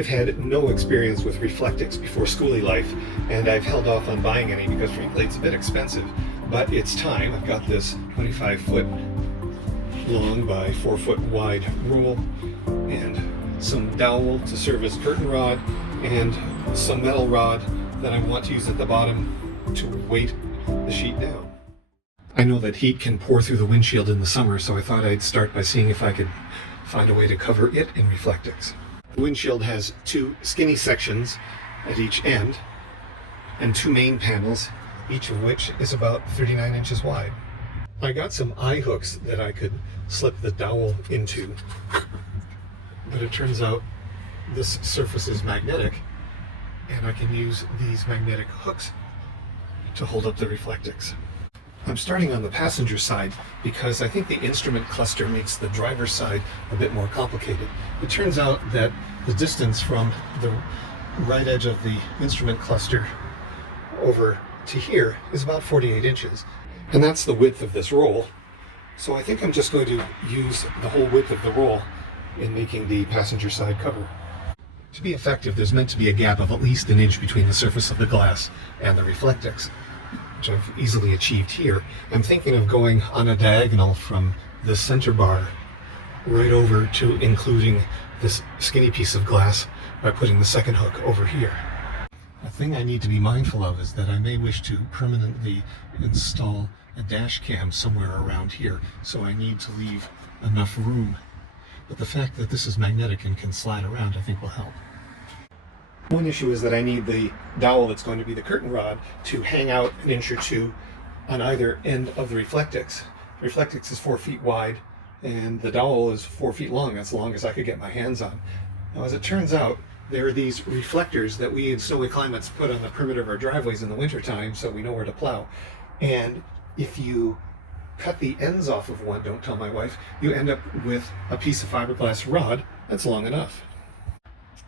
I've had no experience with reflectix before skoolie life, and I've held off on buying any because frankly it's a bit expensive. But it's time. I've got this 25-foot long by 4-foot wide roll and some dowel to serve as curtain rod and some metal rod that I want to use at the bottom to weight the sheet down. I know that heat can pour through the windshield in the summer, so I thought I'd start by seeing if I could find a way to cover it in reflectix. The windshield has two skinny sections at each end and two main panels, each of which is about 39 inches wide. I got some eye hooks that I could slip the dowel into, but it turns out this surface is magnetic and I can use these magnetic hooks to hold up the reflectix. I'm starting on the passenger side because I think the instrument cluster makes the driver's side a bit more complicated. It turns out that the distance from the right edge of the instrument cluster over to here is about 48 inches. And that's the width of this roll. So I think I'm just going to use the whole width of the roll in making the passenger side cover. To be effective, there's meant to be a gap of at least an inch between the surface of the glass and the reflectix, which I've easily achieved here. I'm thinking of going on a diagonal from the center bar right over to including this skinny piece of glass by putting the second hook over here. A thing I need to be mindful of is that I may wish to permanently install a dash cam somewhere around here, so I need to leave enough room. But the fact that this is magnetic and can slide around, I think will help. One issue is that I need the dowel that's going to be the curtain rod to hang out an inch or two on either end of the reflectix. The reflectix is 4 feet wide and the dowel is 4 feet long. That's the longest I could get my hands on. Now, as it turns out, there are these reflectors that we in snowy climates put on the perimeter of our driveways in the wintertime so we know where to plow. And if you cut the ends off of one, don't tell my wife, you end up with a piece of fiberglass rod that's long enough.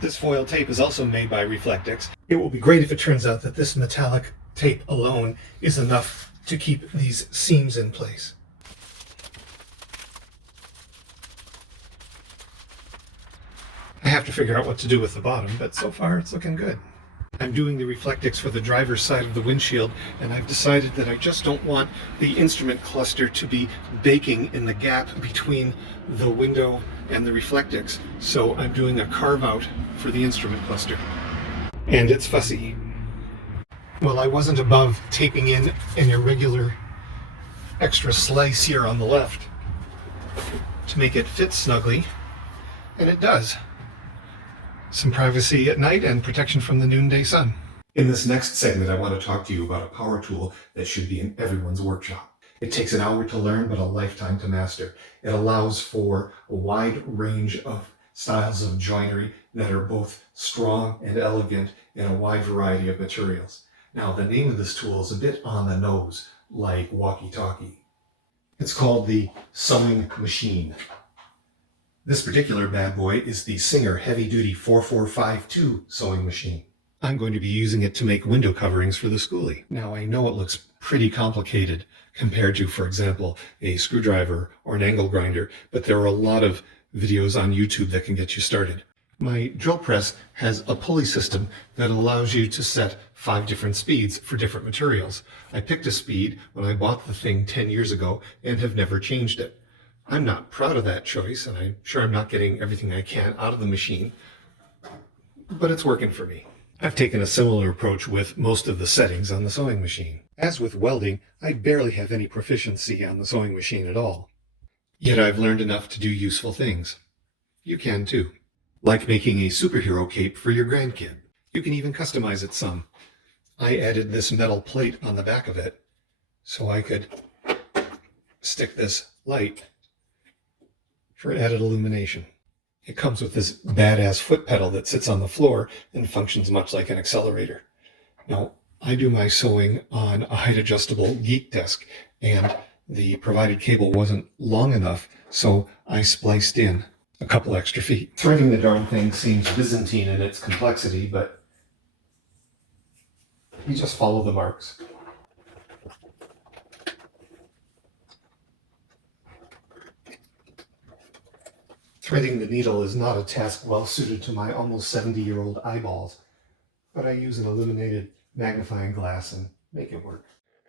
This foil tape is also made by reflectix. It will be great if it turns out that this metallic tape alone is enough to keep these seams in place. I have to figure out what to do with the bottom, but so far it's looking good. I'm doing the reflectix for the driver's side of the windshield, and I've decided that I just don't want the instrument cluster to be baking in the gap between the window and the reflectix, so I'm doing a carve out for the instrument cluster. And it's fussy. Well, I wasn't above taping in an irregular extra slice here on the left to make it fit snugly, and it does. Some privacy at night and protection from the noonday sun. In this next segment, I want to talk to you about a power tool that should be in everyone's workshop. It takes an hour to learn, but a lifetime to master. It allows for a wide range of styles of joinery that are both strong and elegant in a wide variety of materials. Now, the name of this tool is a bit on the nose, like walkie-talkie. It's called the sewing machine. This particular bad boy is the Singer Heavy Duty 4452 sewing machine. I'm going to be using it to make window coverings for the skoolie. Now, I know it looks pretty complicated compared to, for example, a screwdriver or an angle grinder, but there are a lot of videos on YouTube that can get you started. My drill press has a pulley system that allows you to set 5 different speeds for different materials. I picked a speed when I bought the thing 10 years ago and have never changed it. I'm not proud of that choice, and I'm sure I'm not getting everything I can out of the machine, but it's working for me. I've taken a similar approach with most of the settings on the sewing machine. As with welding, I barely have any proficiency on the sewing machine at all. Yet I've learned enough to do useful things. You can too. Like making a superhero cape for your grandkid. You can even customize it some. I added this metal plate on the back of it so I could stick this light for added illumination. It comes with this badass foot pedal that sits on the floor and functions much like an accelerator. Now, I do my sewing on a height adjustable geek desk, and the provided cable wasn't long enough, so I spliced in a couple extra feet. Threading the darn thing seems Byzantine in its complexity, but you just follow the marks. Threading the needle is not a task well suited to my almost 70-year-old eyeballs, but I use an illuminated magnifying glass and make it work.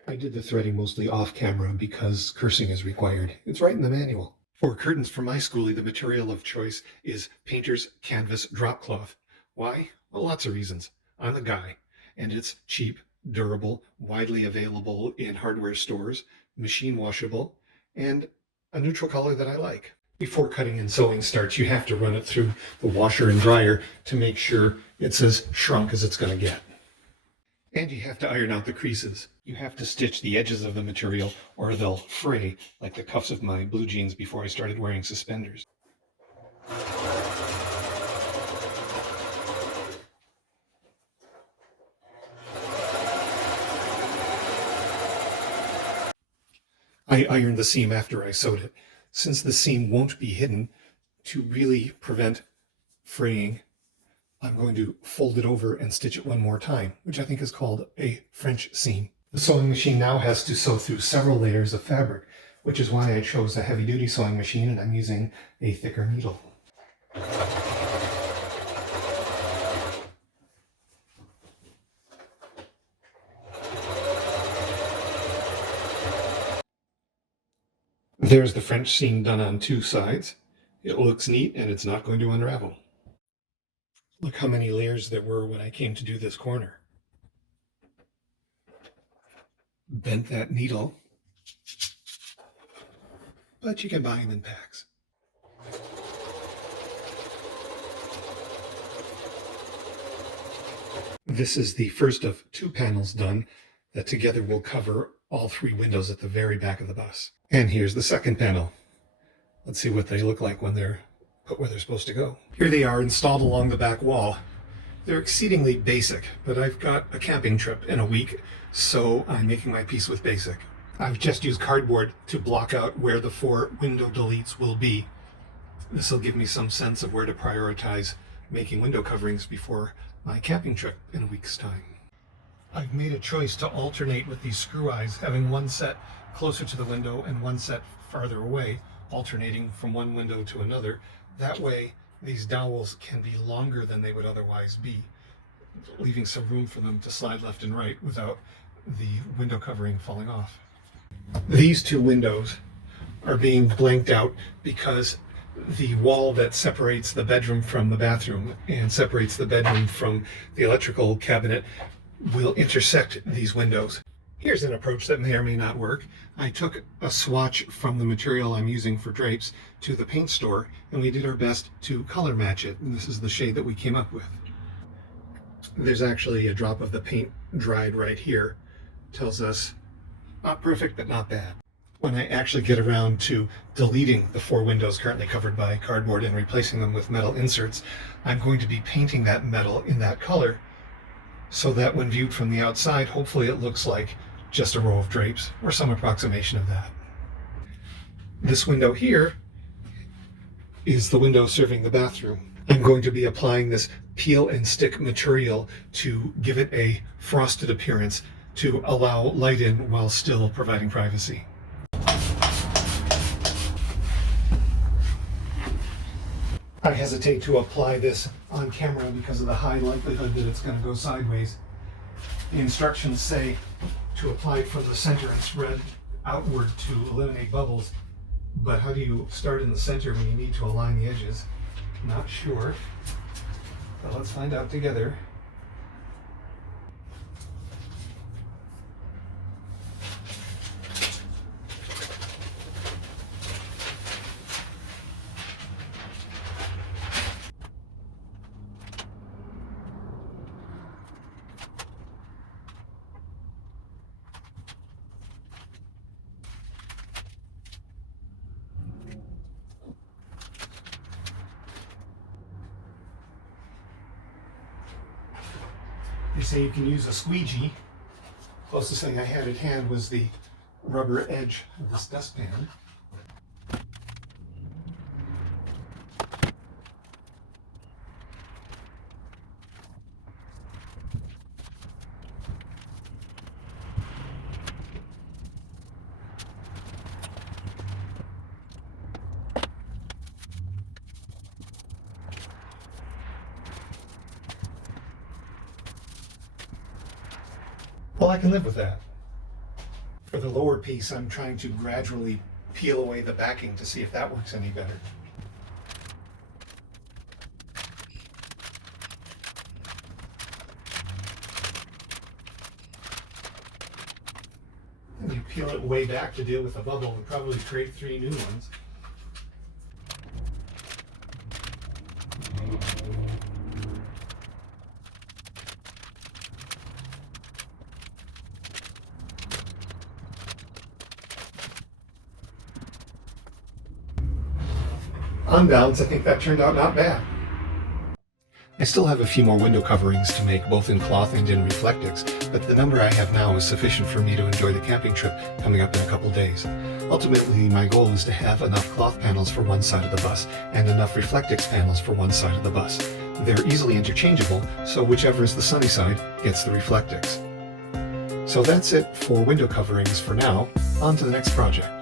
I did the threading mostly off camera because cursing is required. It's right in the manual. For curtains for my skoolie, the material of choice is painter's canvas drop cloth. Why? Well, lots of reasons. I'm the guy, and it's cheap, durable, widely available in hardware stores, machine washable, and a neutral color that I like. Before cutting and sewing starts, you have to run it through the washer and dryer to make sure it's as shrunk as it's going to get. And you have to iron out the creases. You have to stitch the edges of the material or they'll fray, like the cuffs of my blue jeans before I started wearing suspenders. I ironed the seam after I sewed it. Since the seam won't be hidden, to really prevent fraying, I'm going to fold it over and stitch it one more time, which I think is called a French seam. The sewing machine now has to sew through several layers of fabric, which is why I chose a heavy-duty sewing machine and I'm using a thicker needle. There's the French seam done on two sides. It looks neat and it's not going to unravel. Look how many layers there were when I came to do this corner. Bent that needle, but you can buy them in packs. This is the first of two panels done that together will cover all three windows at the very back of the bus. And here's the second panel. Let's see what they look like when they're put where they're supposed to go. Here they are installed along the back wall. They're exceedingly basic, but I've got a camping trip in a week, so I'm making my peace with basic. I've just used cardboard to block out where the 4 window deletes will be. This will give me some sense of where to prioritize making window coverings before my camping trip in a week's time. I've made a choice to alternate with these screw eyes, having one set closer to the window and one set farther away, alternating from one window to another. That way, these dowels can be longer than they would otherwise be, leaving some room for them to slide left and right without the window covering falling off. These two windows are being blanked out because the wall that separates the bedroom from the bathroom and separates the bedroom from the electrical cabinet will intersect these windows. Here's an approach that may or may not work. I took a swatch from the material I'm using for drapes to the paint store, and we did our best to color match it, and this is the shade that we came up with. There's actually a drop of the paint dried right here. Tells us not perfect, but not bad. When I actually get around to deleting the 4 windows currently covered by cardboard and replacing them with metal inserts, I'm going to be painting that metal in that color so that when viewed from the outside, hopefully it looks like just a row of drapes or some approximation of that. This window here is the window serving the bathroom. I'm going to be applying this peel and stick material to give it a frosted appearance to allow light in while still providing privacy. I hesitate to apply this on camera because of the high likelihood that it's going to go sideways. The instructions say to apply it from the center and spread outward to eliminate bubbles, but how do you start in the center when you need to align the edges? Not sure, but let's find out together. They say you can use a squeegee. Closest thing I had at hand was the rubber edge of this dustpan. Well, I can live with that. For the lower piece, I'm trying to gradually peel away the backing to see if that works any better. And you peel it way back to deal with the bubble and probably create 3 new ones. On balance, I think that turned out not bad. I still have a few more window coverings to make, both in cloth and in reflectix, but the number I have now is sufficient for me to enjoy the camping trip coming up in a couple days. Ultimately, my goal is to have enough cloth panels for one side of the bus and enough reflectix panels for one side of the bus. They're easily interchangeable, so whichever is the sunny side gets the reflectix. So that's it for window coverings for now. On to the next project.